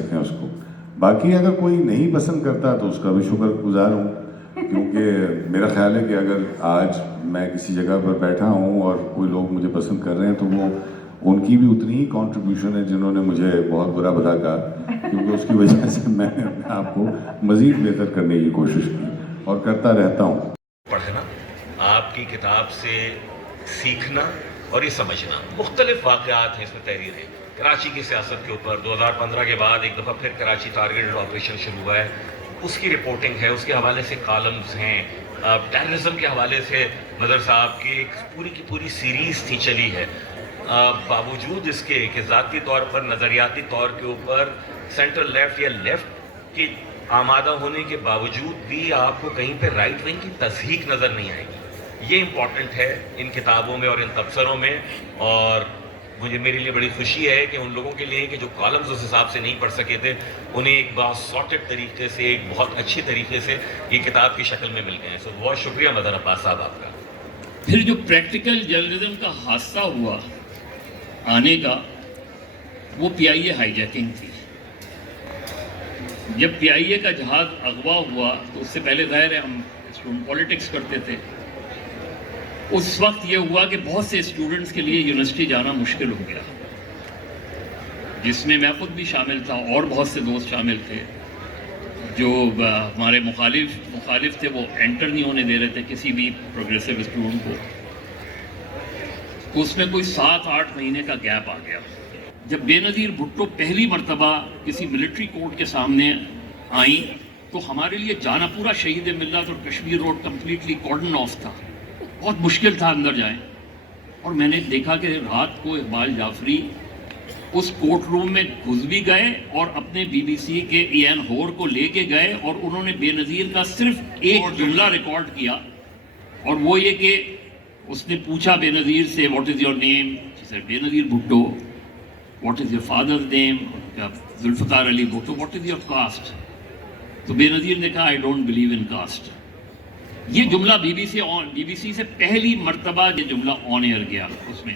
سکیں اس کو. باقی اگر کوئی نہیں پسند کرتا تو اس کا بھی شکر گزار ہوں, کیونکہ میرا خیال ہے کہ اگر آج میں کسی جگہ پر بیٹھا ہوں اور کوئی لوگ مجھے پسند کر رہے ہیں تو وہ ان کی بھی اتنی ہی کنٹریبیوشن ہے جنہوں نے مجھے بہت برا بھلا کہا, کیونکہ اس کی وجہ سے میں نے اپنے آپ کو مزید بہتر کرنے کی کوشش کی اور کرتا رہتا ہوں. پڑھنا, آپ کی کتاب سے سیکھنا اور یہ سمجھنا, مختلف واقعات ہیں اس میں تحریر ہے. کراچی کی سیاست کے اوپر 2015 کے بعد ایک دفعہ پھر کراچی ٹارگیٹڈ آپریشن شروع ہوا ہے, اس کی رپورٹنگ ہے, اس کے حوالے سے کالمز ہیں. ٹیررزم کے حوالے سے مظہر صاحب کی ایک پوری کی پوری سیریز تھی چلی ہے. باوجود اس کے کہ ذاتی طور پر نظریاتی طور کے اوپر سینٹرل لیفٹ یا لیفٹ کے آمادہ ہونے کے باوجود بھی آپ کو کہیں پہ رائٹ ونگ کی تصحیح نظر نہیں آئے گی. یہ امپورٹنٹ ہے ان کتابوں میں اور ان تبصروں میں, اور مجھے میرے لیے بڑی خوشی ہے کہ ان لوگوں کے لیے کہ جو کالمز اس حساب سے نہیں پڑھ سکے تھے انہیں ایک بہت سارٹڈ طریقے سے, ایک بہت اچھی طریقے سے یہ کتاب کی شکل میں مل گئے ہیں. سو بہت شکریہ مظہر عباس صاحب آپ کا. پھر جو پریکٹیکل جرنلزم کا حادثہ ہوا آنے کا, وہ پی آئی اے ہائی جیکنگ تھی. جب پی آئی اے کا جہاز اغوا ہوا تو اس سے پہلے ظاہر ہے ہم اسٹوڈنٹ پالیٹکس کرتے تھے. اس وقت یہ ہوا کہ بہت سے اسٹوڈنٹس کے لیے یونیورسٹی جانا مشکل ہو گیا, جس میں میں خود بھی شامل تھا اور بہت سے دوست شامل تھے. جو ہمارے مخالف تھے وہ انٹر نہیں ہونے دے رہے تھے کسی بھی پروگریسو اسٹوڈنٹ کو. تو اس میں کوئی 7-8 مہینے کا گیپ آ گیا. جب بے نظیر بھٹو پہلی مرتبہ کسی ملٹری کورٹ کے سامنے آئیں تو ہمارے لیے جانا پورا شہید ملت اور Kashmir road completely cordon of تھا, بہت مشکل تھا اندر جائیں. اور میں نے دیکھا کہ رات کو اقبال جعفری اس کورٹ روم میں گھس بھی گئے اور اپنے بی بی سی کے ایان ہور کو لے کے گئے, اور انہوں نے بے نظیر کا صرف ایک جملہ ریکارڈ کیا, اور وہ یہ کہ اس نے پوچھا بے نظیر سے what is your name, Benazir Bhutto. What is your father's name, Zulfikar Ali Bhutto. What is your caste, تو بے نظیر نے کہا I don't believe in caste. یہ جملہ بی بی سی سے پہلی مرتبہ یہ جملہ آن ایئر گیا اس میں.